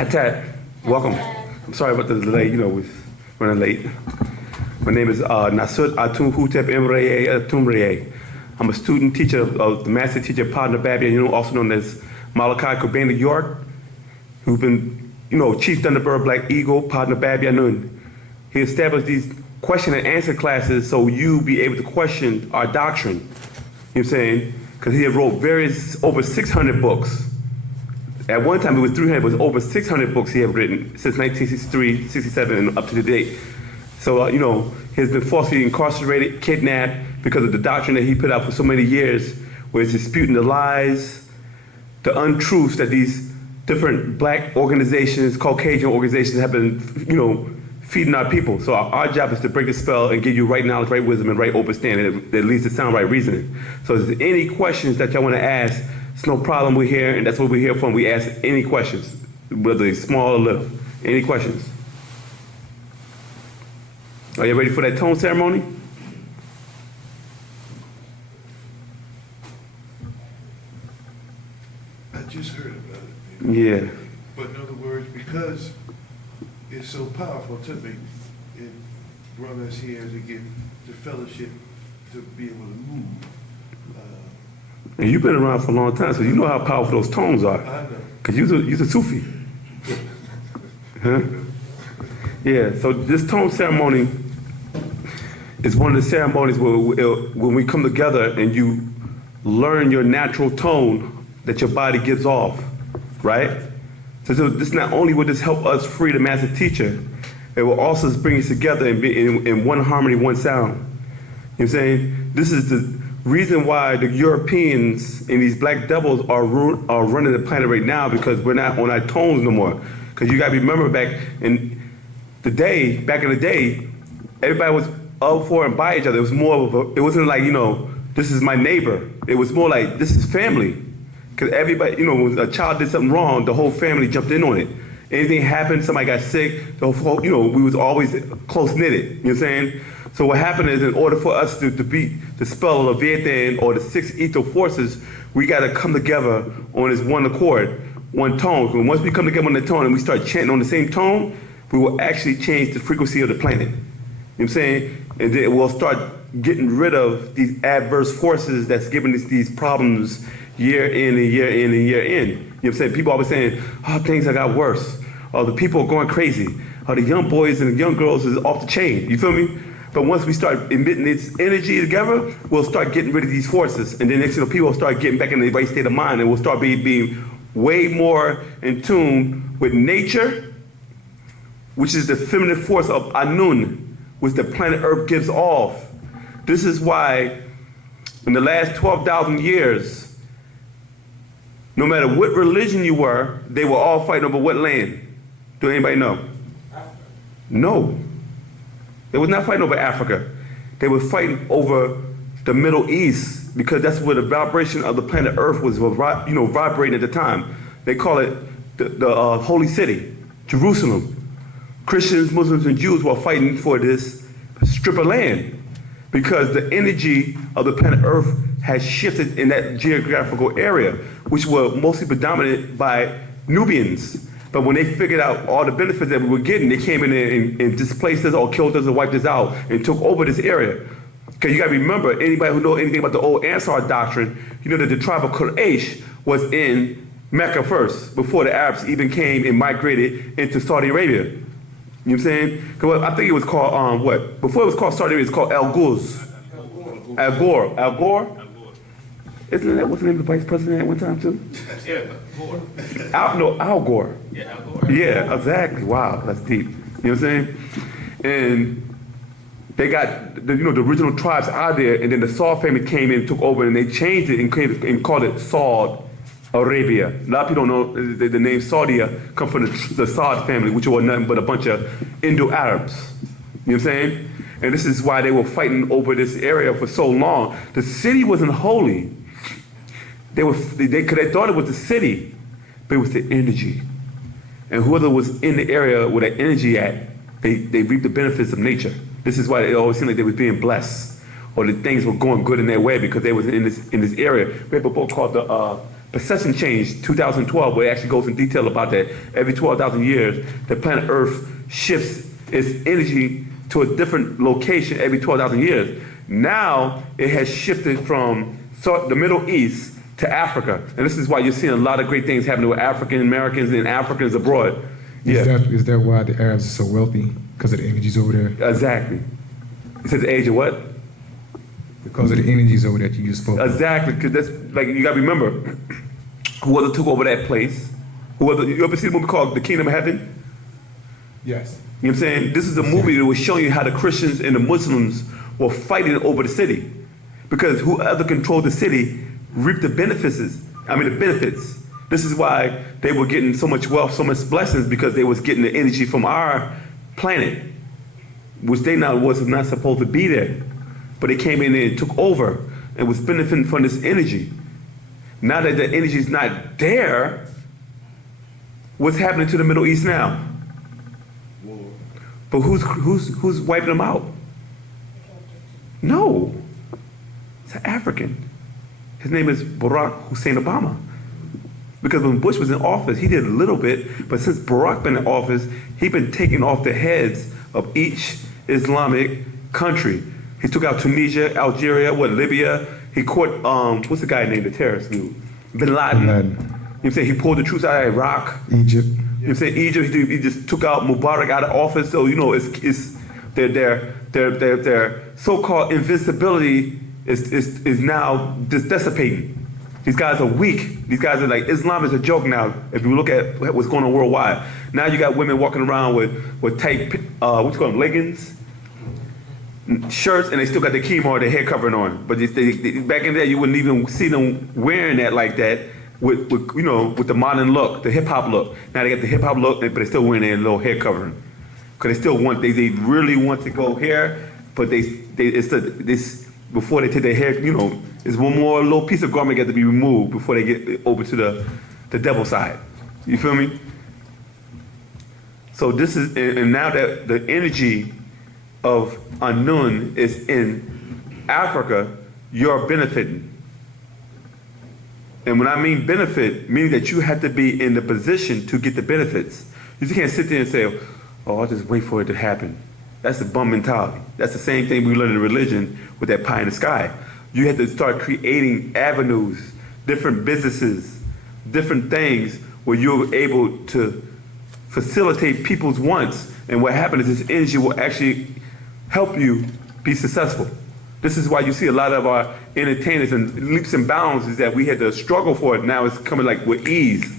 Hatat, welcome. I'm sorry about the delay, we're running late. My name is Nasud Atum Hutep Emreye Atumreye. I'm a student teacher of the master teacher Pt.1, also known as Malachi Cobain York, who's been, Chief Thunderbird Black Eagle, Pt.1. He established these question and answer classes so you be able to question our doctrine. You know what I'm saying? Because he had wrote over 600 books. At one time it was 300, but it was over 600 books he had written since 1963, 67, and up to the date. So, he's been falsely incarcerated, kidnapped because of the doctrine that he put out for so many years, where it's disputing the lies, the untruths that these different black organizations, Caucasian organizations have been, feeding our people. So our job is to break the spell and give you right knowledge, right wisdom, and right understanding that leads to sound right reasoning. So if there's any questions that y'all want to ask, it's no problem, we're here, and that's what we're here for. We ask any questions, whether they're small or little. Any questions? Are you ready for that tone ceremony? I just heard about it. Yeah. But in other words, because it's so powerful to me, it brought us here to get the fellowship to be able to move. And you've been around for a long time, so you know how powerful those tones are. I know. Because you're a Sufi. Huh? Yeah, so this tone ceremony is one of the ceremonies where when we come together and you learn your natural tone that your body gives off, right? So this not only will this help us free the master teacher, it will also bring us together and be in one harmony, one sound. You know what I'm saying? This is the reason why the Europeans and these black devils are running the planet right now, because we're not on our tones no more. Because you gotta remember back in the day, everybody was up for and by each other. It was more of it wasn't like, this is my neighbor. It was more like, this is family. Because everybody, when a child did something wrong, the whole family jumped in on it. Anything happened, somebody got sick, the whole, we was always close knitted. You know what I'm saying? So what happened is, in order for us to beat the spell of Leviathan or the 6 ether forces, we got to come together on this one accord, one tone. And once we come together on the tone and we start chanting on the same tone, we will actually change the frequency of the planet. You know what I'm saying? And then we'll start getting rid of these adverse forces that's giving us these problems year in and year in and year in. You know what I'm saying? People always saying, things have got worse. Or the people are going crazy. Or the young boys and the young girls is off the chain. You feel me? But once we start emitting this energy together, we'll start getting rid of these forces. And then next thing people will start getting back in the right state of mind, and we'll start being way more in tune with nature, which is the feminine force of Anun, which the planet Earth gives off. This is why in the last 12,000 years, no matter what religion you were, they were all fighting over what land? Do anybody know? No. They was not fighting over Africa. They were fighting over the Middle East, because that's where the vibration of the planet Earth was, vibrating at the time. They call it the Holy City, Jerusalem. Christians, Muslims, and Jews were fighting for this strip of land because the energy of the planet Earth has shifted in that geographical area, which were mostly predominated by Nubians. But when they figured out all the benefits that we were getting, they came in there and displaced us or killed us or wiped us out and took over this area. Because you got to remember, anybody who knows anything about the old Ansar doctrine, you know that the tribe of Quraysh was in Mecca first, before the Arabs even came and migrated into Saudi Arabia. You know what I'm saying? Because I think it was called, Before it was called Saudi Arabia, it's called Al Ghuz. Al Gore. Al Gore? Isn't that what's the name of the vice president at one time too? Yeah, Gore. Al Gore. Yeah, Al Gore. Yeah, exactly. Wow, that's deep. You know what I'm saying? And they got the original tribes out there, and then the Saud family came in and took over, and they changed it and called it Saud Arabia. A lot of people don't know the name Saudia come from the Saud family, which were nothing but a bunch of Indo-Arabs. You know what I'm saying? And this is why they were fighting over this area for so long. The city wasn't holy. They thought it was the city, but it was the energy. And whoever was in the area where that energy at, they reaped the benefits of nature. This is why it always seemed like they was being blessed, or that things were going good in their way, because they was in this area. We have a book called perception change, 2012, where it actually goes in detail about that. Every 12,000 years, the planet Earth shifts its energy to a different location every 12,000 years. Now, it has shifted from the Middle East to Africa. And this is why you're seeing a lot of great things happening with African Americans and Africans abroad. Yeah, Is that why the Arabs are so wealthy? Because of the energies over there? exactly. You said the age of what? Because of the energies over there that you just spoke of. Exactly, because that's, like, you gotta remember, whoever took over that place, whoever, you ever see the movie called The Kingdom of Heaven? Yes. You know what I'm saying? This is a movie that was showing you how the Christians and the Muslims were fighting over the city. Because whoever controlled the city reaped the benefits. The benefits. This is why they were getting so much wealth, so much blessings, because they was getting the energy from our planet, which they was not supposed to be there. But they came in and took over and was benefiting from this energy. Now that the energy is not there, what's happening to the Middle East now? War. But who's wiping them out? No, it's an African. His name is Barack Hussein Obama. Because when Bush was in office, he did a little bit, but since Barack been in office, he's been taking off the heads of each Islamic country. He took out Tunisia, Algeria, Libya. He caught, what's the guy named, the terrorist dude? Bin Laden. Bin Laden. You know what I'm saying? He pulled the troops out of Iraq. Egypt. You know what I'm saying? Egypt, he just took out Mubarak out of office. So, it's their so-called invincibility is now just dissipating. These guys are weak. These guys are like, Islam is a joke now. If you look at what's going on worldwide. Now you got women walking around with tight, what you call them, leggings, shirts, and they still got their kimono or their hair covering on. But they, back in there, you wouldn't even see them wearing that like that with the modern look, the hip hop look. Now they got the hip hop look, but they still wearing their little hair covering. Because they still want, they really want to go here, but before they take their hair, there's one more little piece of garment got to be removed before they get over to the devil side. You feel me? So this is, and now that the energy of Anun is in Africa, you're benefiting. And when I mean benefit, meaning that you have to be in the position to get the benefits. You just can't sit there and say, oh, I'll just wait for it to happen. That's the bum mentality. That's the same thing we learn in religion with that pie in the sky. You have to start creating avenues, different businesses, different things where you're able to facilitate people's wants. And what happens is this energy will actually help you be successful. This is why you see a lot of our entertainers and leaps and bounds is that we had to struggle for it. Now it's coming like with ease.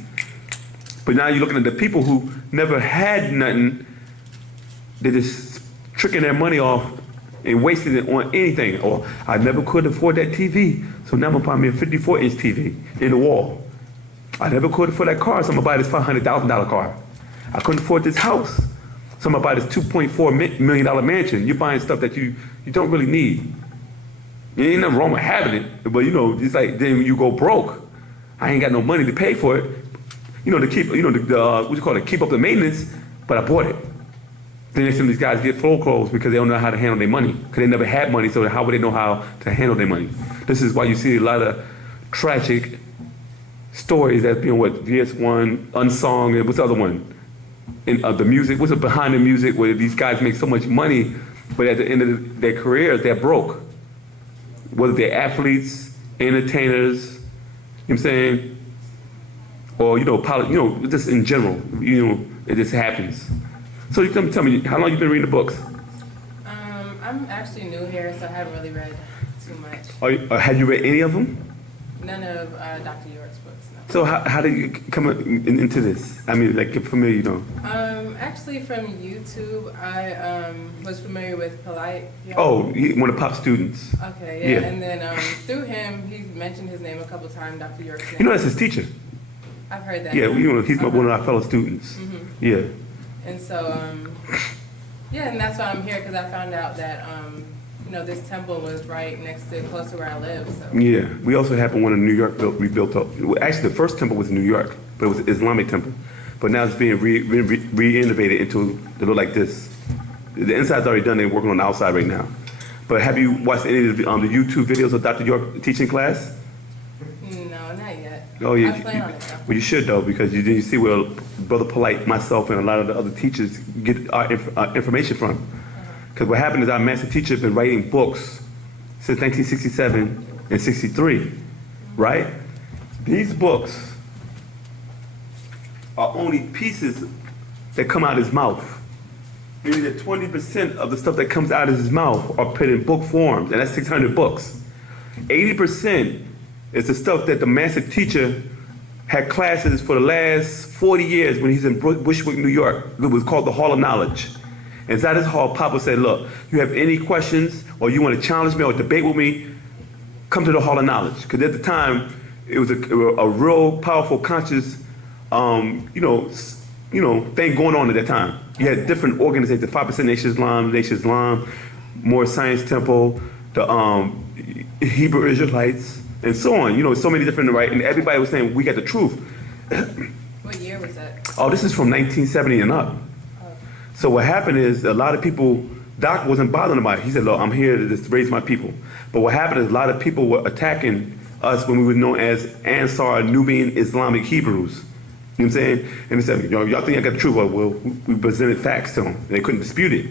But now you're looking at the people who never had nothing, they're just tricking their money off and wasting it on anything. Or I never could afford that TV, so now I'm gonna buy me a 54-inch TV in the wall. I never could afford that car, so I'm gonna buy this $500,000 car. I couldn't afford this house, so I'm gonna buy this $2.4 million mansion. You're buying stuff that you don't really need. There ain't nothing wrong with having it, but it's like then you go broke. I ain't got no money to pay for it. To keep, keep up the maintenance, but I bought it. Then some of these guys get foreclosed because they don't know how to handle their money. Because they never had money, so how would they know how to handle their money? This is why you see a lot of tragic stories that's being VS1, Unsung, and what's the other one? And the music, what's it behind the music where these guys make so much money, but at the end of their careers, they're broke. Whether they're athletes, entertainers, you know what I'm saying? Or, just in general, it just happens. So you tell me, how long you been reading the books? I'm actually new here, so I haven't really read too much. Have you read any of them? None of Dr. York's books, no. So how did you come into this? I mean, like, get familiar, Actually from YouTube, I was familiar with Polite. Oh, one of Pop's students. Okay, yeah. And then through him, he mentioned his name a couple times, Dr. York's name. That's his teacher. I've heard that. Yeah, he's one of our fellow students. Mm-hmm. Yeah. And so, and that's why I'm here, because I found out that, this temple was right close to where I live, so. Yeah, we also had one in New York rebuilt up. Actually, the first temple was in New York, but it was an Islamic temple. But now it's being re-innovated into to look like this. The inside's already done, they're working on the outside right now. But have you watched any of the YouTube videos of Dr. York teaching class? No, not yet. Oh, yeah. I plan on it, though. Well, you should though, because you see where Brother Polite, myself, and a lot of the other teachers get our information from. Because what happened is our master teacher has been writing books since 1967 and 63, right? These books are only pieces that come out of his mouth. Meaning that 20% of the stuff that comes out of his mouth are put in book forms, and that's 600 books. 80% is the stuff that the master teacher had classes for the last 40 years when he's in Bushwick, New York. It was called the Hall of Knowledge. Inside his hall, Papa said, look, you have any questions or you want to challenge me or debate with me, come to the Hall of Knowledge. Because at the time, it was a real powerful conscious, thing going on at that time. You had different organizations, 5% Nation Islam, More Science Temple, the Hebrew Israelites, and so on. So many different, right? And everybody was saying, we got the truth. What year was that? Oh, this is from 1970 and up. So what happened is a lot of people, Doc wasn't bothering about it. He said, look, I'm here to just raise my people. But what happened is a lot of people were attacking us when we were known as Ansar Nubian Islamic Hebrews. You know what I'm saying? And they said, y'all think I got the truth? Well, we presented facts to them. And they couldn't dispute it.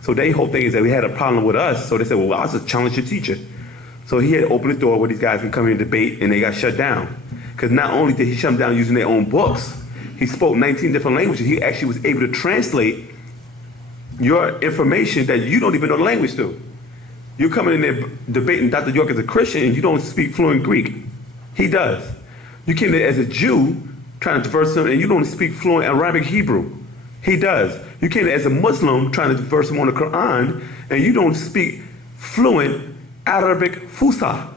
So their whole thing is that we had a problem with us. So they said, well, I'll just challenge your teacher. So he had opened the door where these guys can come here and debate, and they got shut down. Because not only did he shut them down using their own books, he spoke 19 different languages. He actually was able to translate your information that you don't even know the language to. You're coming in there debating Dr. York as a Christian and you don't speak fluent Greek. He does. You came there as a Jew trying to diverse him and you don't speak fluent Arabic Hebrew. He does. You came there as a Muslim trying to diverse him on the Quran and you don't speak fluent Arabic Fusha,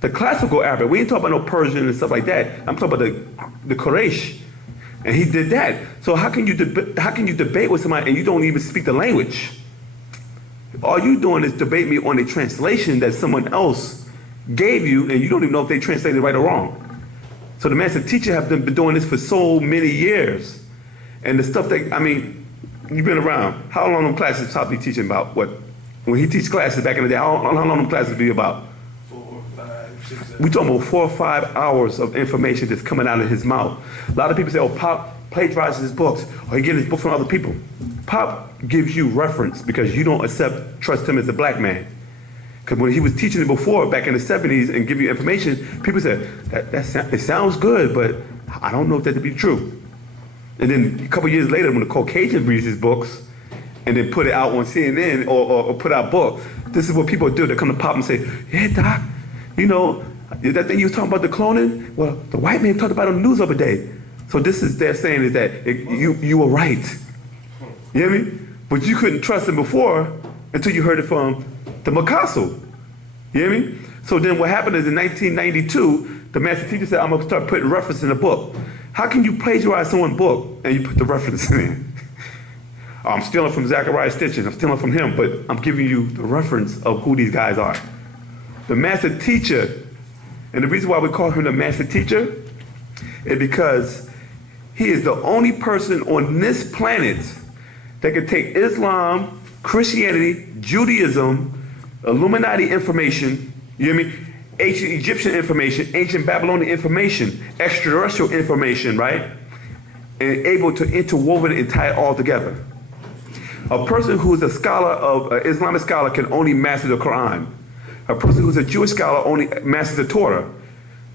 the classical Arabic. We ain't talking about no Persian and stuff like that. I'm talking about the Quraysh. And he did that. So how can you debate with somebody and you don't even speak the language? All you doing is debate me on a translation that someone else gave you, and you don't even know if they translated it right or wrong. So the master teacher have been doing this for so many years, and the stuff that you've been around. How long them classes probably teaching about? What when he teach classes back in the day? How long them classes be about? 4, 5, 6, 7. We talking about 4 or 5 hours of information that's coming out of his mouth. A lot of people say, "Oh, Pop plagiarizes his books, or he gets his book from other people." Pop gives you reference because you don't trust him as a black man. Because when he was teaching it before, back in the 70s, and give you information, people said, it sounds good, but I don't know if that to be true. And then a couple years later, when the Caucasian reads his books, and then put it out on CNN or put out book, this is what people do. They come to Pop and say, "Yeah, Doc, that thing you was talking about the cloning? Well, the white man talked about it on the news the other day." So this is they're saying is that you were right. You hear me? But you couldn't trust him before until you heard it from the Makasu. You hear me? So then what happened is in 1992, the master teacher said, "I'm going to start putting reference in the book." How can you plagiarize someone's book and you put the reference in? I'm stealing from Zachariah Stitchin. I'm stealing from him, but I'm giving you the reference of who these guys are. The master teacher, and the reason why we call him the master teacher is because he is the only person on this planet that can take Islam, Christianity, Judaism, Illuminati information, you hear me? Ancient Egyptian information, ancient Babylonian information, extraterrestrial information, right? And able to interwoven it and tie it all together. A person who is a scholar an Islamic scholar can only master the Quran. A person who's a Jewish scholar only masters the Torah.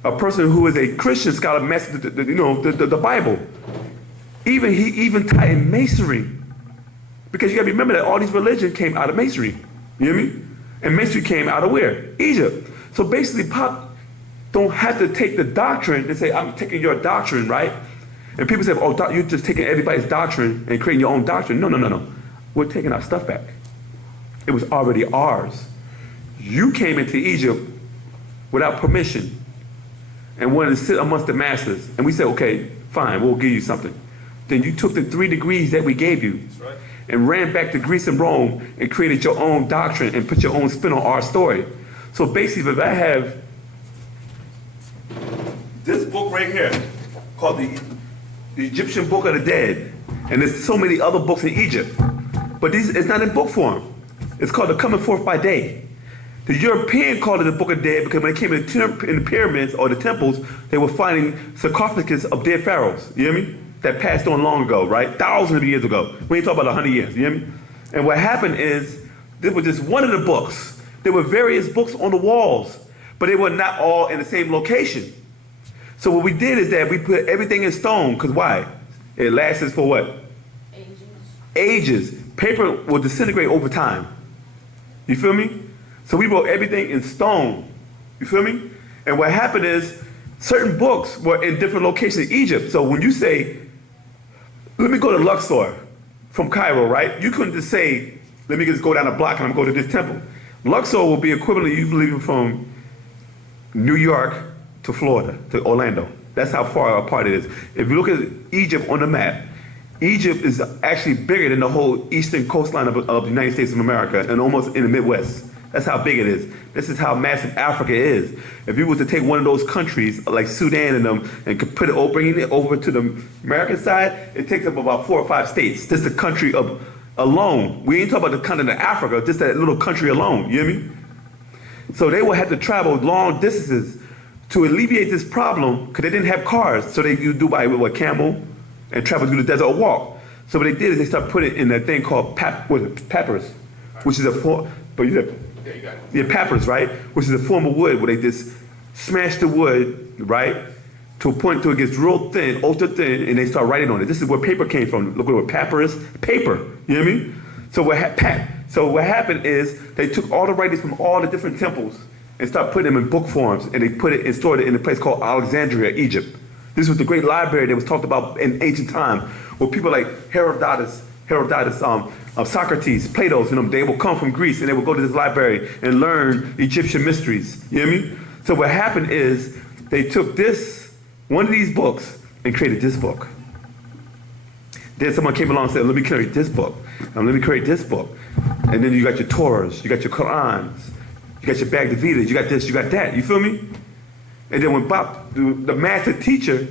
A person who is a Christian scholar masters the Bible. He even tied in masonry. Because you gotta remember that all these religions came out of masonry. You hear me? And masonry came out of where? Egypt. So basically, Pop don't have to take the doctrine and say, "I'm taking your doctrine," right? And people say, "Oh, Doc, you're just taking everybody's doctrine and creating your own doctrine." No. We're taking our stuff back. It was already ours. You came into Egypt without permission and wanted to sit amongst the masters. And we said, "Okay, fine, we'll give you something." Then you took the 3 degrees that we gave you and ran back to Greece and Rome and created your own doctrine and put your own spin on our story. So basically, if I have this book right here called the Egyptian Book of the Dead, and there's so many other books in Egypt, but it's not in book form. It's called The Coming Forth by Day. The European called it the Book of Dead because when they came in the pyramids or the temples, they were finding sarcophagus of dead pharaohs. You hear me? That passed on long ago, right? Thousands of years ago. We ain't talking about 100 years. You hear me? And what happened is, this was just one of the books. There were various books on the walls, but they were not all in the same location. So what we did is that we put everything in stone, because why? It lasts for what? Ages. Paper will disintegrate over time. You feel me? So we wrote everything in stone. You feel me? And what happened is, certain books were in different locations in Egypt. So when you say, let me go to Luxor from Cairo, right? You couldn't just say, let me just go down a block and I'm going to go to this temple. Luxor will be equivalent to you leaving from New York to Florida, to Orlando. That's how far apart it is. If you look at Egypt on the map, Egypt is actually bigger than the whole eastern coastline of the United States of America and almost in the Midwest. That's how big it is. This is how massive Africa is. If you was to take one of those countries like Sudan and them and could put it, bringing it over to the American side, it takes up about 4 or 5 states. Just the country of alone. We ain't talking about the continent of Africa, just that little country alone. You hear me? So they would have to travel long distances to alleviate this problem because they didn't have cars. So they do by what, camel and travel through the desert or walk. So what they did is they started putting it in that thing called papyrus, which is a form. But you said, Yeah, you got it. yeah, papyrus, right? Which is a form of wood where they just smash the wood, right? To a point till it gets real thin, ultra thin, and they start writing on it. This is where paper came from. Look at papyrus, paper. You know what I mean? So what happened is they took all the writings from all the different temples and started putting them in book forms, and they put it and stored it in a place called Alexandria, Egypt. This was the great library that was talked about in ancient time, where people like Herodotus, Socrates, Plato's, they will come from Greece and they will go to this library and learn Egyptian mysteries. You know what I mean? So what happened is they took one of these books and created this book. Then someone came along and said, let me create this book. Let me create this book. And then you got your Torahs, you got your Qur'ans, you got your Bhagavad Gita, you got this, you got that. You feel me? And then when the master teacher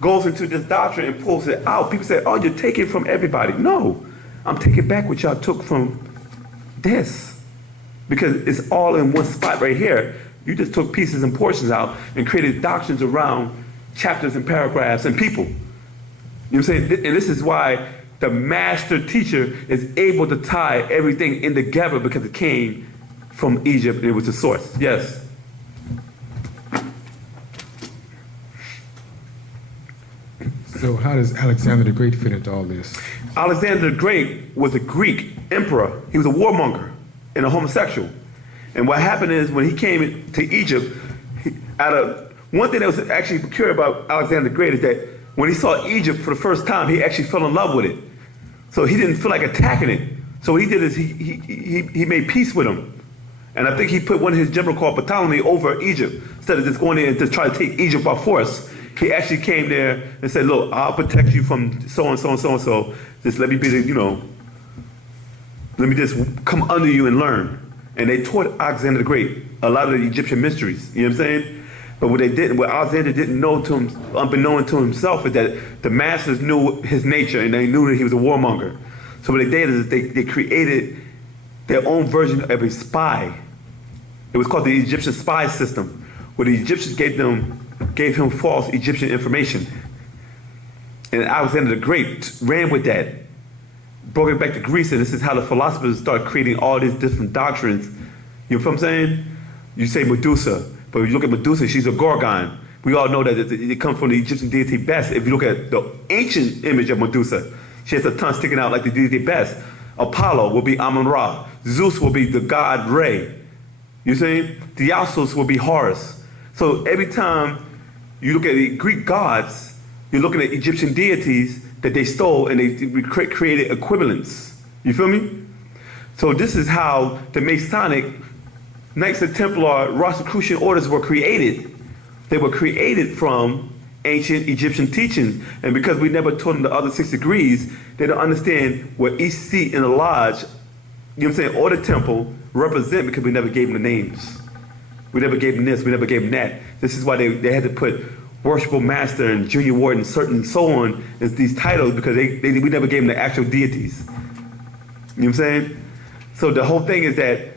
goes into this doctrine and pulls it out, people say, oh, you're taking from everybody. No, I'm taking back what y'all took from this. Because it's all in one spot right here. You just took pieces and portions out and created doctrines around chapters and paragraphs and people. You know what I'm saying? And this is why the master teacher is able to tie everything in together because it came from Egypt and it was the source. Yes? So how does Alexander the Great fit into all this? Alexander the Great was a Greek emperor. He was a warmonger and a homosexual. And what happened is when he came to Egypt, one thing that was actually peculiar about Alexander the Great is that when he saw Egypt for the first time, he actually fell in love with it. So he didn't feel like attacking it. So what he did is he made peace with him. And I think he put one of his general called Ptolemy over Egypt. Instead of just going in and just try to take Egypt by force, he actually came there and said, look, I'll protect you from so and so and so and so. Just let me be let me just come under you and learn. And they taught Alexander the Great a lot of the Egyptian mysteries. You know what I'm saying? But what Alexander didn't know to him, unbeknown to himself, is that the masters knew his nature and they knew that he was a warmonger. So what they did is they created their own version of a spy. It was called the Egyptian spy system, where the Egyptians gave him false Egyptian information. And Alexander the Great ran with that, brought it back to Greece, and this is how the philosophers started creating all these different doctrines. You know what I'm saying? You say Medusa, but if you look at Medusa, she's a Gorgon. We all know that it comes from the Egyptian deity Bes. If you look at the ancient image of Medusa, she has a tongue sticking out like the deity Bes. Apollo will be Amun-Ra. Zeus will be the god Re. You see? Dionysus will be Horus. So every time you look at the Greek gods, you're looking at Egyptian deities that they stole and they created equivalents. You feel me? So this is how the Masonic Knights of Templar Rosicrucian orders were created. They were created from ancient Egyptian teachings. And because we never taught them the other 6 degrees, they don't understand what each seat in the lodge, you know what I'm saying, or the temple represent, because we never gave them the names. We never gave them this, we never gave them that. This is why they had to put worshipful master and junior warden, certain so on, as these titles, because we never gave them the actual deities. You know what I'm saying? So the whole thing is that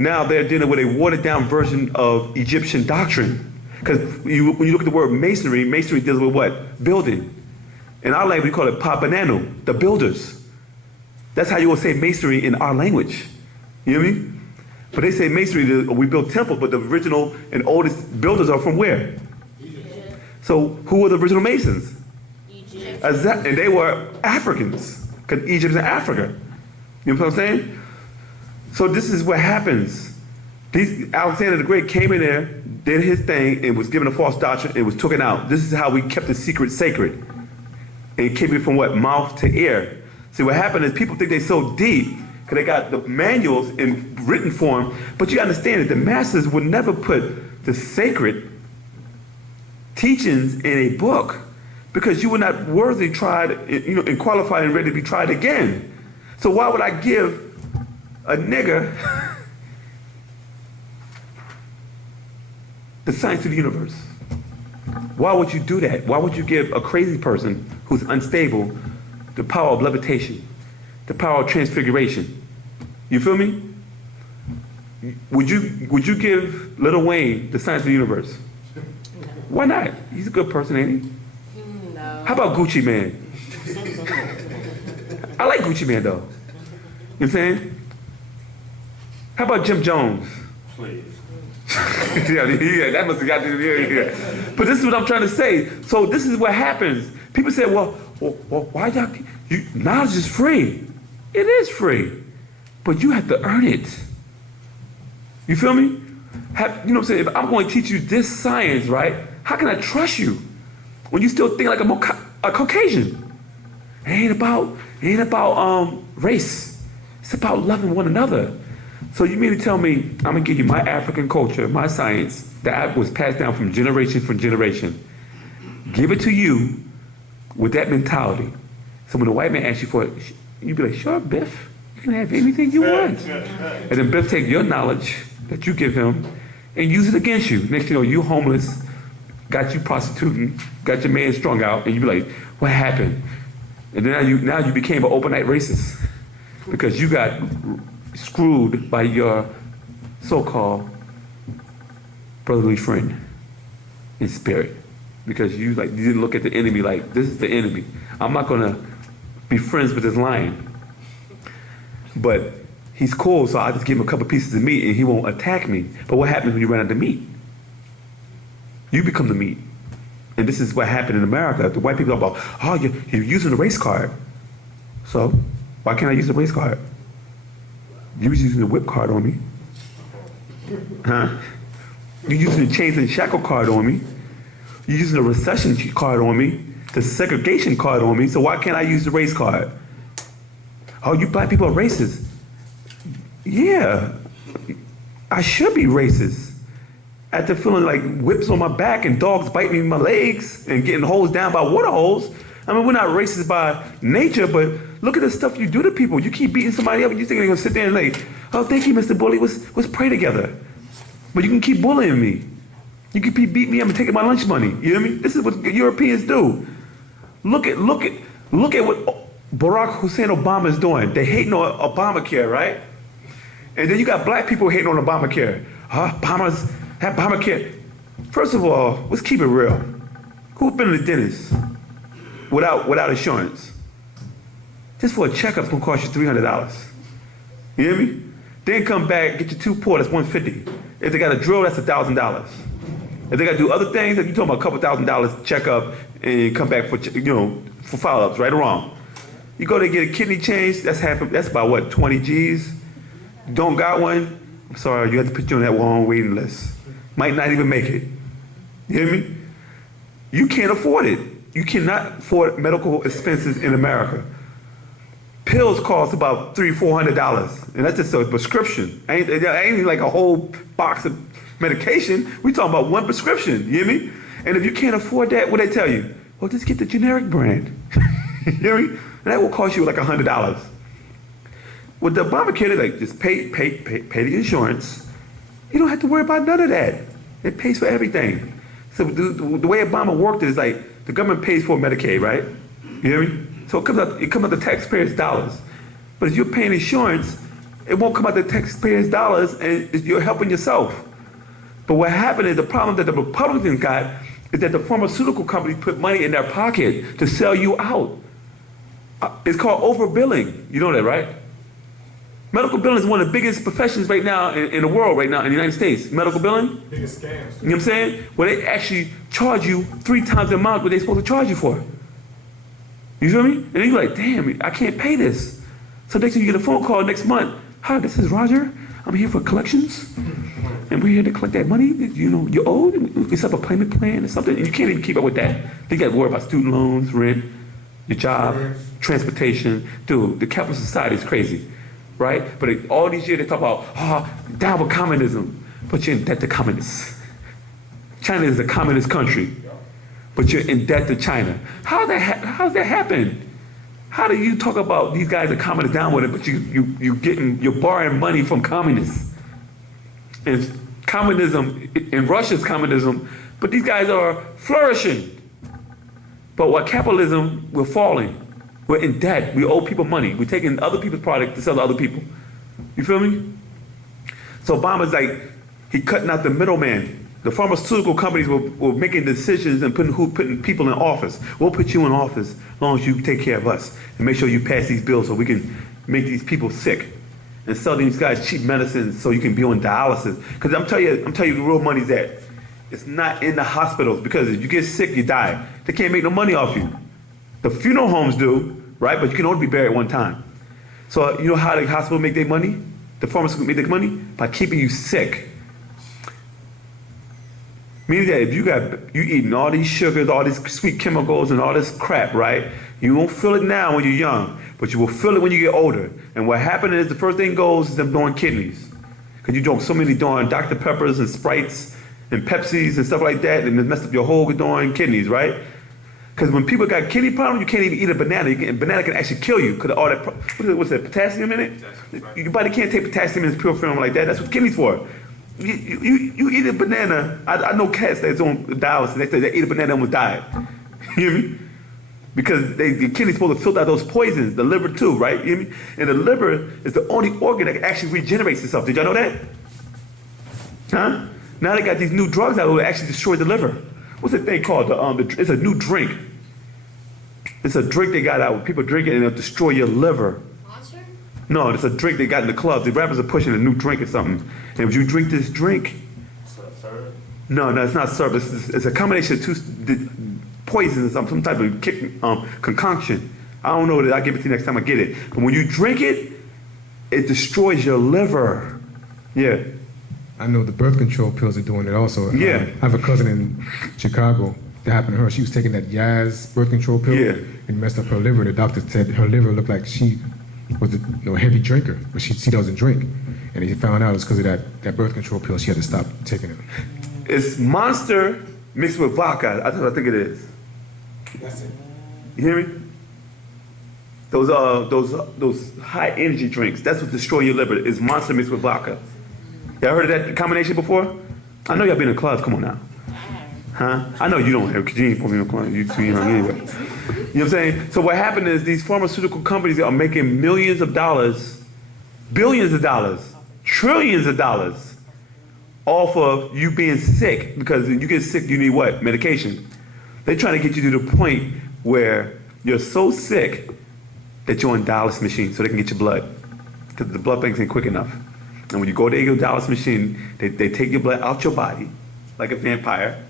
now they're dealing with a watered down version of Egyptian doctrine. Because when you look at the word masonry, masonry deals with what? Building. In our language, we call it pabananu, the builders. That's how you will say masonry in our language. You know what I mean? But they say masonry, we build temples, but the original and oldest builders are from where? Egypt. So who were the original masons? Egypt. And they were Africans, because Egypt is in Africa. You know what I'm saying? So this is what happens. Alexander the Great came in there, did his thing, and was given a false doctrine, and was taken out. This is how we kept the secret sacred. And keep it from what? Mouth to ear. See, what happened is people think they're so deep, because they got the manuals in written form, but you gotta understand that the masters would never put the sacred teachings in a book, because you were not worthy tried, and qualified and ready to be tried again. So why would I give a nigger the science of the universe? Why would you do that? Why would you give a crazy person who's unstable the power of levitation, the power of transfiguration? You feel me? Would you give Lil Wayne the science of the universe? Why not? He's a good person, ain't he? No. How about Gucci Man? I like Gucci Man though. You know what I'm saying? How about Jim Jones? Please. yeah, that must have got to yeah. But this is what I'm trying to say. So this is what happens. People say, well why y'all, knowledge is free. It is free. But you have to earn it. You feel me? You know what I'm saying? If I'm going to teach you this science, right? How can I trust you when you still think like a Caucasian? It ain't about race. It's about loving one another. So you mean to tell me I'm gonna give you my African culture, my science that was passed down from generation for generation, give it to you with that mentality. So when the white man asks you for it, you be like, sure, Biff, you can have anything you want. And then Biff take your knowledge that you give him and use it against you. Next thing you know, you homeless, got you prostituting, got your man strung out, and you be like, what happened? And then now you became an overnight racist because you got screwed by your so-called brotherly friend in spirit, because you didn't look at the enemy like, this is the enemy. I'm not gonna be friends with this lion, but he's cool, so I'll just give him a couple pieces of meat and he won't attack me. But what happens when you run out of meat? You become the meat. And this is what happened in America. The white people are about, oh, you're using the race card. So why can't I use the race card? You was using the whip card on me. Huh? You're using the chains and shackle card on me. You're using the recession card on me, the segregation card on me, so why can't I use the race card? Oh, you black people are racist. Yeah, I should be racist. After feeling like whips on my back and dogs biting me in my legs and getting hosed down by water holes. I mean, we're not racist by nature, but look at the stuff you do to people. You keep beating somebody up and you think they're gonna sit there and like, oh, thank you, Mr. Bully, let's pray together. But you can keep bullying me. You can keep beating me up and taking my lunch money. You know what I mean? This is what Europeans do. Look at what Barack Hussein Obama is doing. They hating on Obamacare, right? And then you got black people hating on Obamacare. Obamacare. First of all, let's keep it real. Who's been to the dentist without insurance? Just for a checkup gonna cost you $300. You hear me? Then come back, get your 2 port, that's $150. If they got a drill, that's $1,000. If they got to do other things, you're talking about a couple $1,000 checkup and come back for for follow-ups, right or wrong. You go to get a kidney change, that's about what, 20 G's? Don't got one? I'm sorry, you have to put you on that long waiting list. Might not even make it. You hear me? You can't afford it. You cannot afford medical expenses in America. Pills cost about $300-400, and that's just a prescription. Ain't like a whole box of medication. We talking about one prescription. You hear me? And if you can't afford that, what they tell you? Well, just get the generic brand. You hear me? And that will cost you like $100. With the Obamacare, they like just pay the insurance. You don't have to worry about none of that. It pays for everything. So the way Obama worked is like the government pays for Medicaid, right? You hear me? So it comes out the taxpayers' dollars. But if you're paying insurance, It won't come out the taxpayers' dollars, and you're helping yourself. But what happened is the problem that the Republicans got is that the pharmaceutical companies put money in their pocket to sell you out. It's called overbilling. You know that, right? Medical billing is one of the biggest professions right now in the world right now in the United States. Medical billing. Biggest scams. You know what I'm saying? Where they actually charge you 3 times the amount what they're supposed to charge you for. You feel me? And then you're like, damn, I can't pay this. So next thing you get a phone call next month. Hi, this is Roger. I'm here for collections. And we're here to collect that money that you owed. We set up a payment plan or something. And you can't even keep up with that. You got to worry about student loans, rent, your job, transportation. Dude, the capital society is crazy. Right? But all these years they talk about, down with communism. But you're in debt to communists. China is a communist country. But you're in debt to China. How's that happen? How do you talk about these guys are communists down with it, but you're borrowing money from communists? And communism, in Russia's communism, but these guys are flourishing. But what capitalism, we're falling. We're in debt. We owe people money. We're taking other people's product to sell to other people. You feel me? So Obama's like, he cutting out the middleman. The pharmaceutical companies were making decisions and putting people in office. We'll put you in office as long as you take care of us and make sure you pass these bills so we can make these people sick and sell these guys cheap medicines so you can be on dialysis. Because I'm telling you the real money's at. It's not in the hospitals, because if you get sick, you die. They can't make no money off you. The funeral homes do, right? But you can only be buried one time. So you know how the hospital make their money? The pharmaceutical make their money? By keeping you sick. Meaning that if you eating all these sugars, all these sweet chemicals and all this crap, right? You won't feel it now when you're young, but you will feel it when you get older. And what happens is the first thing goes is them doing kidneys. Because you drink so many doing Dr. Peppers and Sprites and Pepsis and stuff like that, and it messed up your whole doing kidneys, right? Because when people got kidney problems, you can't even eat a banana. Banana can actually kill you because all that, what's that, potassium in it? Your body can't take potassium in its pure form like that. That's what kidneys for. You eat a banana. I know cats that's on dialysis. They eat a banana and almost died. You hear me? Because the kidney's supposed to filter out those poisons. The liver too, right? You hear me? And the liver is the only organ that actually regenerates itself. Did y'all know that? Huh? Now they got these new drugs out that actually destroy the liver. What's the thing called? It's a new drink. It's a drink they got out where people drink it and it'll destroy your liver. Monster? No, it's a drink they got in the clubs. The rappers are pushing a new drink or something. And if you drink this drink, no, it's not syrup. It's a combination of two poisons, some type of concoction. I don't know that. I'll give it to you next time I get it. But when you drink it, it destroys your liver. Yeah. I know the birth control pills are doing it also. Yeah. I have a cousin in Chicago. That happened to her. She was taking that Yaz birth control pill. Yeah. And messed up her liver. The doctor said her liver looked like she was a heavy drinker, but she doesn't drink. And they found out it's because of that birth control pill. She had to stop taking it. It's Monster mixed with vodka. That's what I think it is. That's it. You hear me? Those high energy drinks. That's what destroy your liver. Is Monster mixed with vodka. Y'all heard of that combination before? I know y'all been in clubs. Come on now. Huh? I know you don't have, because you ain't supposed to be in the club. You too young anyway. You know what I'm saying? So what happened is these pharmaceutical companies are making millions of dollars, billions of dollars, trillions of dollars off of you being sick, because when you get sick, you need what? Medication. They're trying to get you to the point where you're so sick that you're on dialysis machine so they can get your blood, because the blood banks ain't quick enough. And when you go to your dialysis machine, they take your blood out your body like a vampire,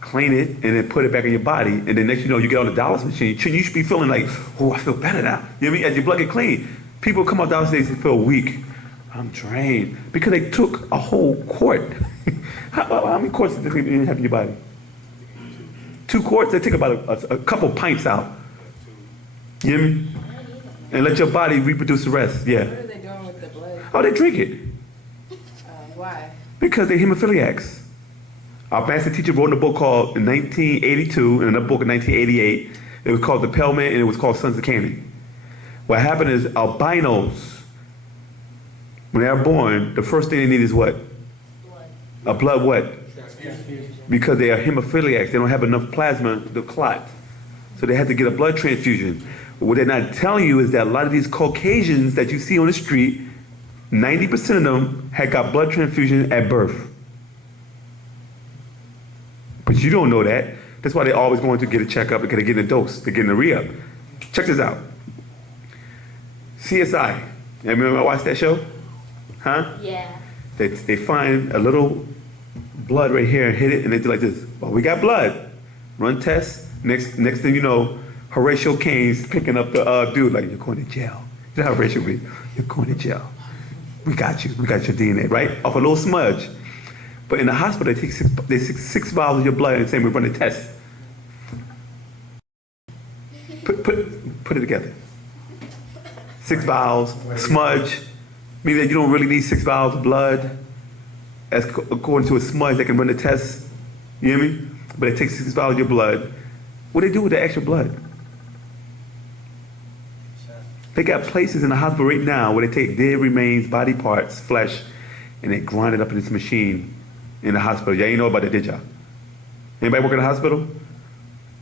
clean it, and then put it back in your body. And then next you know, you get on the dialysis machine. You should be feeling like, oh, I feel better now. You know what I mean? As your blood get clean. People come out dialysis, they feel weak. I'm drained. Because they took a whole quart. how many quarts do you have in your body? 2 quarts? They take about a couple pints out. You hear me? And let your body reproduce the rest. Yeah. What are they doing with the blood? Oh, they drink it. Why? Because they're hemophiliacs. Our master teacher wrote in a book called in 1982 and another book in 1988. It was called The Pale Man and it was called Sons of Canaan. What happened is albinos, when they're born, the first thing they need is what? Blood. A blood what? Because they are hemophiliacs. They don't have enough plasma to clot. So they have to get a blood transfusion. But what they're not telling you is that a lot of these Caucasians that you see on the street 90% of them had got blood transfusion at birth. But you don't know that. That's why they always going to get a checkup because they're getting a dose, they're getting a re-up. Check this out. CSI. You remember I watched that show? Huh? Yeah. They find a little blood right here and hit it, and they do like this. Well, we got blood. Run tests. Next thing you know, Horatio Kane's picking up the dude like, you're going to jail. You know how Horatio be? You're going to jail. We got you. We got your DNA, right? Off a little smudge. But in the hospital, they take six vials of your blood and say, we run a test. Put it together. 6 vials, smudge, meaning that you don't really need 6 vials of blood. As according to a smudge, they can run the test. You hear me? But it takes 6 vials of your blood. What do they do with the extra blood? They got places in the hospital right now where they take dead remains, body parts, flesh, and they grind it up in this machine in the hospital. Y'all ain't know about that, did y'all? Anybody work in the hospital?